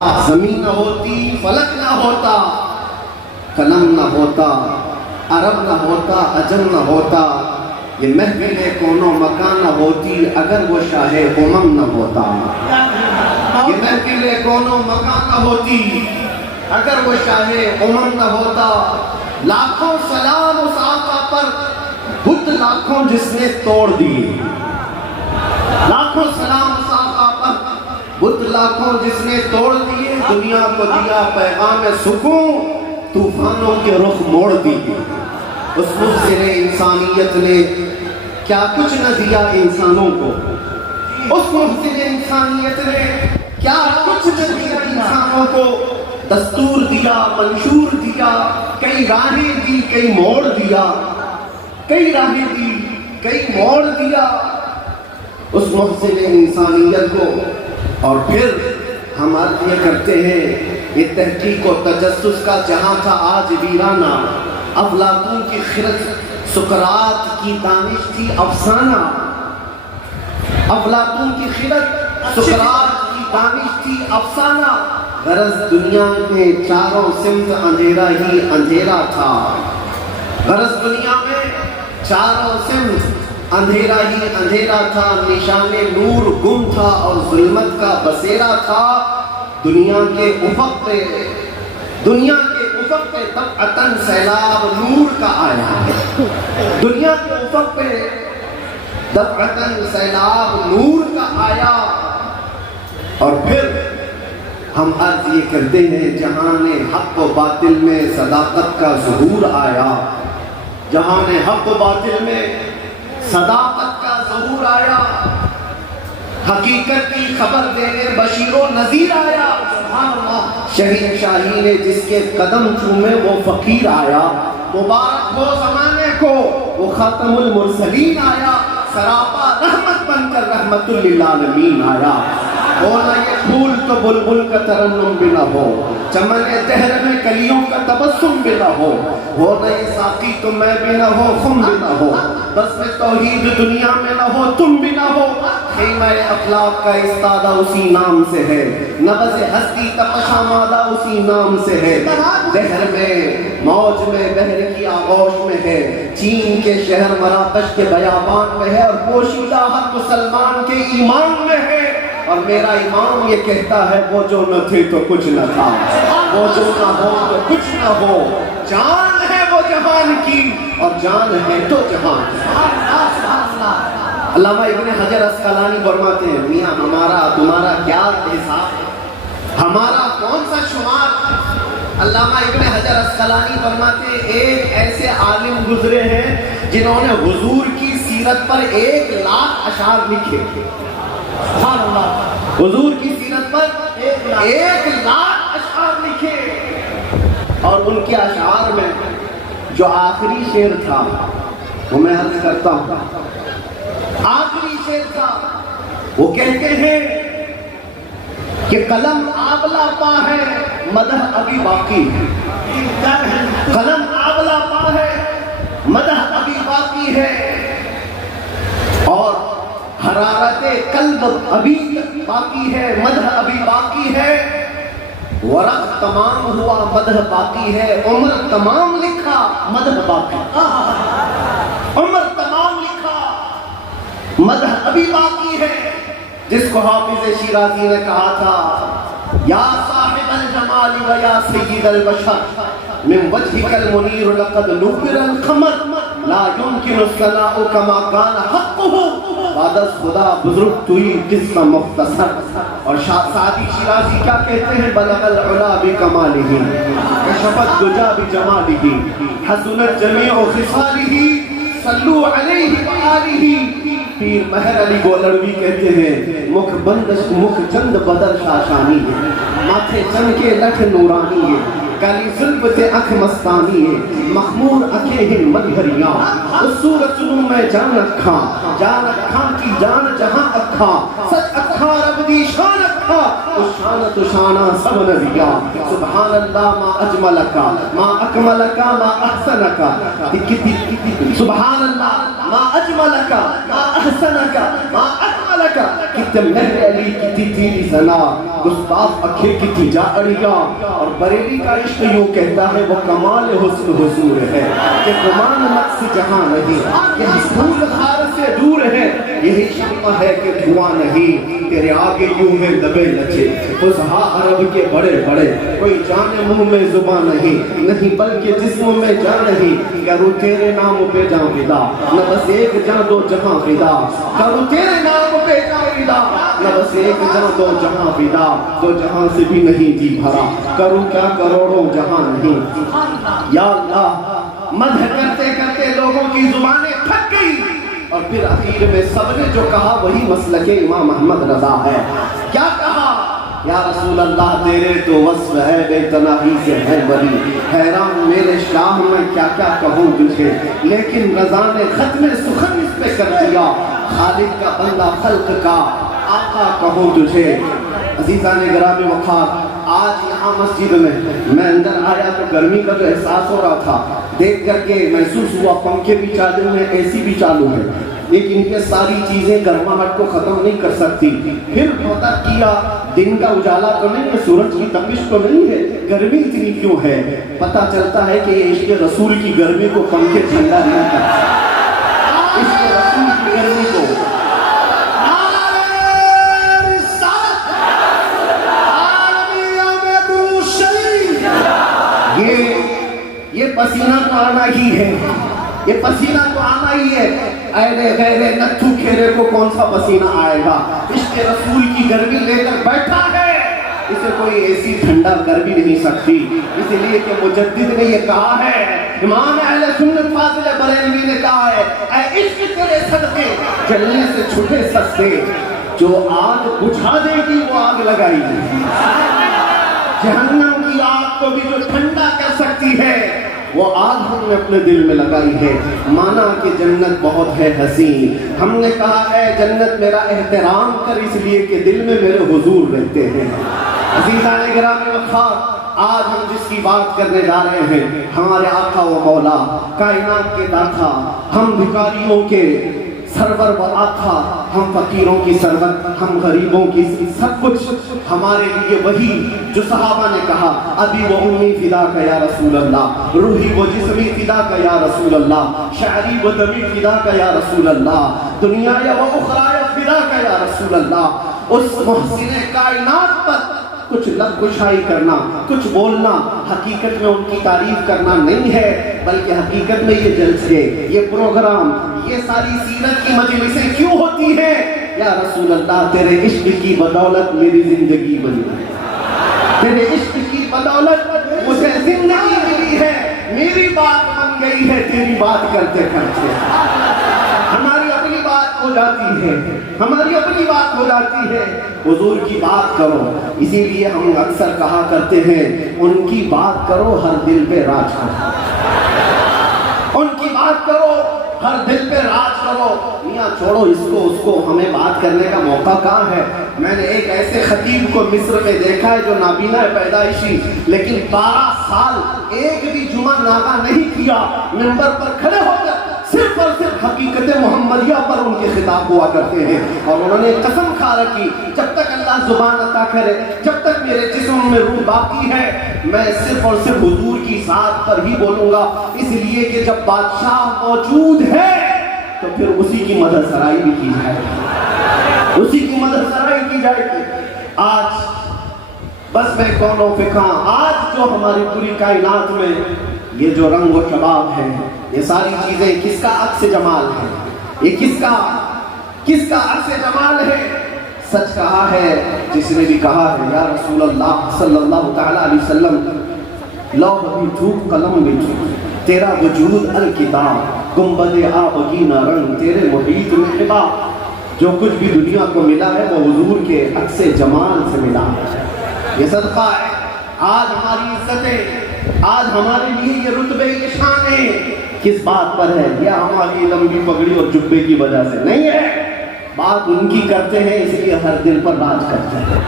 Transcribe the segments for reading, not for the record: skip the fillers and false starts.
زمین نہ ہوتی، فلک نہ ہوتا، قلم نہ ہوتا، عرب نہ ہوتا، عجم نہ ہوتا، یہ محفل کون و مکان نہ ہوتی اگر وہ شاہ امم نہ ہوتا۔ یہ محفل کون و مکان نہ ہوتی اگر وہ شاہ امم نہ ہوتا۔ لاکھوں سلام اس آقا پر، بت لاکھوں جس نے توڑ دیے۔ لاکھوں سلام اس آقا پر، بت لاکھوں جس نے توڑ دیے۔ دنیا کو دیا پیغام سکون، طوفانوں کے رخ موڑ دیے۔ اس محسن انسانیت نے کیا کچھ نہ دیا انسانوں کو، اس محسن انسانیت نے کیا کچھ نہ دیا انسانوں کو۔ دستور دیا، منشور دیا، کئی راہیں دی، کئی موڑ دیا، کئی راہیں دی، کئی موڑ دیا اس محسن انسانیت کو۔ اور پھر ہم عرض یہ کرتے ہیں، یہ تحقیق و تجسس کا جہاں تھا آج ویرانہ۔ افلاطون کی خرد، سقراط کی دانش تھی افسانہ۔ افلاطون کی خرد، سقراط کی دانش تھی افسانہ۔ غرض دنیا میں چاروں سمت اندھیرا ہی اندھیرا تھا۔ غرض دنیا میں چاروں سمت اندھیرا ہی اندھیرا تھا۔ نشان نور گم تھا اور ظلمت کا بسیرا تھا۔ دنیا کے افق پہ دفعتاً سیلاب نور کا آیا۔ دنیا کے افق پہ دفعتاً سیلاب نور کا آیا۔ اور پھر ہم عرض یہ کرتے ہیں، جہان حق و باطل میں صداقت کا ظہور آیا۔ جہان حق و باطل میں صداقت کا ظہور آیا۔ حقیقت کی خبر دینے بشیر و نذیر آیا۔ سبحان اللہ، شہید شاہی نے جس کے قدم چومے وہ فقیر آیا۔ مبارک ہو زمانے کو، وہ خاتم المرسلین آیا۔ سراپا رحمت بن کر رحمت للعالمین آیا۔ ہو نہ یہ پھول تو بلبل کا ترنم بھی نہ ہو، چمن دہر میں کلیوں کا تبسم بھی نہ ہو نہ یہ ساقی تو میں بھی نہ ہو، خم بھی نہ ہو، بس میں توحید دنیا میں نہ ہو، تم بھی نہ ہو۔ خیمہ اخلاق کا استادہ اسی نام سے ہے، نبض ہستی تپش آمادہ اسی نام سے ہے۔ دہر میں موج میں بحر کی آغوش میں ہے، چین کے شہر مراکش کے بیابان میں ہے، اور پوشیدہ ہر مسلمان کے ایمان میں ہے۔ اور میرا ایمان یہ کہتا ہے، وہ جو نہ تھے تو کچھ نہ تھا، وہ جو نہ ہو تو کچھ نہ ہو۔ جان ہے وہ جہان کی اور جان ہے تو جہان۔ علامہ ابن حجر اسقلانی فرماتے ہیں، میاں ہمارا تمہارا کیا حساب، ہمارا کون سا شمار۔ علامہ ابن حجر اسقلانی فرماتے ہیں، ایک ایسے عالم گزرے ہیں جنہوں نے حضور کی سیرت پر 1,00,000 اشعار لکھے۔ حضور کی سیرت پر 1,00,000 اشعار لکھے، اور ان کے اشعار میں جو آخری شعر تھا وہ میں عرض کرتا ہوں، آخری شعر تھا، وہ کہتے ہیں کہ قلم آبلا پا ہے مدح ابھی باقی ہے۔ قلم آبلا پا ہے مدح ابھی باقی ہے، اور حرارت قلب ابھی باقی ہے، مدح ابھی باقی ہے۔ ورق تمام ہوا مدح باقی ہے، عمر تمام لکھا مدح باقی، عمر تمام لکھا مدح ابھی باقی ہے۔ جس کو حافظ شیرازی نے کہا تھا، یا صاحب الجمال و یا سید البشر من وجهك المنیر لقد نور القمر لا يمكن الثناء كما كان حقه بعد از خدا بزرگ توئی کس کا مختصر۔ اور سعدی شیرازی کیا کہتے ہیں، بلغ العلا بکمالہ کشفت دجا بجمالہ حسنت جمیع خصالہ صلو علیہ وآلہ۔ پیر مہر علی گولڑوی کہتے ہیں، مکھ بندش مکھ چند بدر شاشانی ہے، ماتھے چن کے لکھ نورانی ہے، کالی ظلف سے اکھ مستانی ہے، مخمور اکھیں ہیں مدھریاں، اس صورت نو میں جان اکھاں کی جان جہاں اکھاں، سچ اکھاں رب دی شان اکھاں۔ دیکھا تو شانہ سب نبیا سبحان اللہ ما اجملکا ما اکملکا ما احسنکا سبحان اللہ ما اجملکا ما احسنکا ما اکملکا کتنے مہر علی کتنی تیری زنا گستاف اکھے کتنی جا اڑیا اور بریلی کا عشق یوں کہتا ہے وہ کمال حسن حضور ہے کہ گمان مقصد جہاں نہیں کہ حسن خار سے دور ہے یہی شمع ہے کہ دھواں نہیں تیرے آگے یوں ہے دبے لچے فصحا عرب کے بڑے بڑے کوئی جانے منہ میں زبان نہیں بلکہ جسم میں جان نہیں کرو تیرے نام پہ جان فدا نہ بس ایک جان دو جہاں فدا کرو تیرے نام پہ جان فدا نہ بس ایک جان دو جہاں فدا دو جہاں سے بھی نہیں جی بھرا کروں کیا کروڑوں جہاں نہیں یا اللہ مدح کرتے کرتے لوگوں کی زبانیں تھک گئی اور پھر آخر میں سب نے جو کہا وہی مسلک امام احمد رضا ہے کیا کہا یا رسول اللہ تیرے تو وصف ہے بے تناہی سے ہے ولی حیران میرے شاہ میں کیا کیا کہوں تجھے لیکن رضا نے ختم سخن اس پہ کر دیا خالق کا بندہ خلق کا آقا کہوں تجھے عزیزان گرامی وقار آج یہاں مسجد میں اندر آیا تو گرمی کا جو احساس ہو رہا تھا دیکھ کر کے محسوس ہوا پنکھے بھی چالو ہیں اے سی بھی چالو ہے لیکن یہ ساری چیزیں گرماہٹ کو ختم نہیں کر سکتی پھر پتہ کیا دن کا اجالا تو نہیں ہے سورج کی تپش تو نہیں ہے گرمی اتنی کیوں ہے پتہ چلتا ہے کہ یہ عشق رسول کی گرمی کو پنکھے ٹھنڈا نہیں کرتا عشق رسول کی گرمی کو یہ پسینہ تو آنا ہی ہے یہ پسینہ تو آنا ہی ہے ایرے غیرے نتھو کھیرے کو کون سا پسینہ آئے گا عشق رسول کی گرمی لے کر بیٹھا ہے اسے کوئی ایسی ٹھنڈا کر بھی نہیں سکتی اس لیے کہ مجدد نے یہ کہا ہے امام اہل سنت فاضل بریلوی نے کہا ہے اے عشق تیرے صدقے جلنے سے چھٹے سستے جو آگ بجھا دے گی وہ آگ لگائی جہنم کی آگ کو بھی جو ٹھنڈا کر سکتی ہے وہ آگ ہم نے اپنے دل میں لگائی ہے مانا کہ جنت بہت ہے حسین ہم نے کہا ہے جنت میرا احترام کر اس لیے کہ دل میں میرے حضور رہتے ہیں عزیزان گرامی وقار آج ہم جس کی بات کرنے جا رہے ہیں ہمارے آقا و مولا کائنات کے داتا ہم بھکاریوں کے سرور و آقا ہم فقیروں کی سرور ہم غریبوں کی سب کچھ ہمارے لیے وہی جو صحابہ نے کہا ابھی وہ امی فدا کا یا رسول اللہ روحی و جسمی فدا کا یا رسول اللہ شعری و دمی فدا کا یا رسول اللہ دنیا و اخرى فدا کا یا رسول اللہ اس محسن کائنات پر کچھ لب گشائی کرنا کچھ بولنا حقیقت میں ان کی تعریف کرنا نہیں ہے بلکہ حقیقت میں یہ جلسے یہ پروگرام یہ ساری سیرت کی مجلسیں کیوں ہوتی ہیں یا رسول اللہ تیرے عشق کی بدولت میری زندگی بنی تیرے عشق کی بدولت مجھے زندگی ملی ہے میری بات بن گئی ہے تیری بات کرتے کرتے ہماری اپنی بات ہو جاتی ہے ہماری اپنی بات ہو جاتی ہے حضور کی بات کرو اسی لیے ہم اکثر کہا کرتے ہیں ان کی بات کرو ہر دل پہ راج کرو ان کی بات کرو ہر دل پہ راج کرو میاں چھوڑو اس کو ہمیں بات کرنے کا موقع کہاں ہے میں نے ایک ایسے خطیب کو مصر میں دیکھا ہے جو نابینا ہے پیدائشی لیکن 12 سال ایک بھی جمعہ ناغہ نہیں کیا منبر پر کھڑے ہو کر صرف اور صرف حقیقت محمدیہ پر ان کے خطاب ہوا کرتے ہیں اور انہوں نے قسم کھا رکھی جب تک اللہ زبان عطا کرے جب تک میرے جسم میں روح باقی ہے میں صرف اور صرف حضور کی ذات پر ہی بولوں گا اس لیے کہ جب بادشاہ موجود ہے تو پھر اسی کی مدد سرائی بھی کی جائے گی اسی کی مدد سرائی کی جائے گی آج بس میں کون و فکاں آج جو ہماری پوری کائنات میں یہ جو رنگ و شباب ہے یہ ساری چیزیں کس کا عکس جمال ہے یہ کس کا عکس جمال ہے سچ کہا ہے جس نے بھی کہا ہے یا رسول اللہ صلی اللہ تعالیٰ علیہ وسلم لوح بھی جھوٹ قلم بھی جھوٹ تیرا وجود الکتاب گنبد آبگینہ رنگ تیرے محیط میں خبا جو کچھ بھی دنیا کو ملا ہے وہ حضور کے عکس جمال سے ملا ہے یہ صدقہ ہے آج ہماری عزتیں آج ہمارے لیے یہ رتبے یہ شانیں کس بات پر ہے یا ہماری لمبی پگڑی اور جبے کی وجہ سے نہیں ہے بات ان کی کرتے ہیں اس لیے ہر دل پر راج کرتے ہیں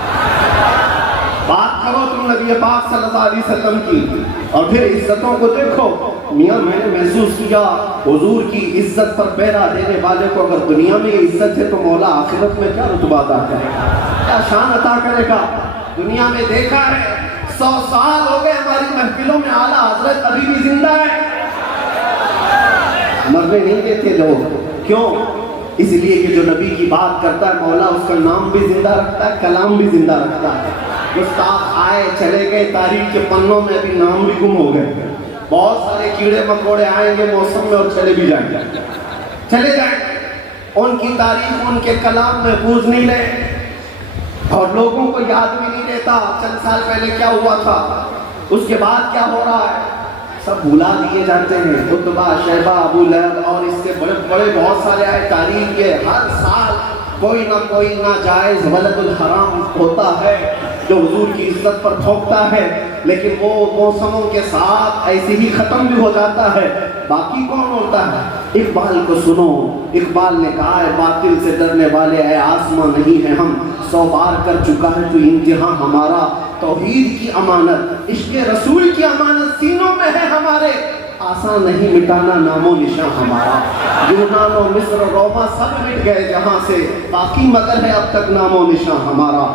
کرو تم نبی پاک صلی اللہ علیہ وسلم کی، اور پھر عزتوں کو دیکھو۔ میاں میں نے محسوس کیا حضور کی عزت پر پہرا دینے والے کو اگر دنیا میں یہ عزت ہے تو مولا آخرت میں کیا رتبہ عطا کرے گا، کیا شان عطا کرے گا۔ دنیا میں دیکھا ہے 100 سال ہو گئے ہماری محفلوں میں اعلیٰ حضرت ابھی بھی زندہ ہے، مرنے نہیں دیتے لوگ۔ کیوں؟ اس لیے کہ جو نبی کی بات کرتا ہے مولا اس کا نام بھی زندہ رکھتا ہے، کلام بھی زندہ رکھتا ہے۔ گستاخ آئے چلے گئے، تاریخ کے پنوں میں ابھی نام بھی گم ہو گئے۔ بہت سارے کیڑے مکوڑے آئیں گے موسم میں اور چلے بھی جائیں گے، چلے جائیں گے، ان کی تاریخ ان کے کلام محفوظ نہیں رہے اور لوگوں کو یاد بھی نہیں رہتا چند سال پہلے کیا ہوا تھا، اس کے بعد کیا ہو رہا ہے، سب بھلا دیے جاتے ہیں۔ عتبہ، شیبہ، ابو لہب اور اس سے بڑے بڑے بہت سارے آئے تاریخ کے، ہر سال کوئی ناجائز ولد الحرام ہوتا ہے جو حضور کی عزت پر تھوکتا ہے، لیکن وہ موسموں کے ساتھ ایسے ہی ختم بھی ہو جاتا ہے۔ باقی کون ہوتا ہے؟ اقبال کو سنو، اقبال نے کہا ہے باطل سے ڈرنے والے اے آسماں نہیں ہیں ہم، 100 بار کر چکا ہے تو امتحان ہمارا، توحید کی امانت عشق رسول کی امانت سینوں میں ہے ہمارے، آسان نہیں مٹانا نام و نشاں ہمارا۔ یونان و مصر و روما سب مٹ گئے جہاں سے، باقی مگر ہے اب تک نام و نشاں ہمارا۔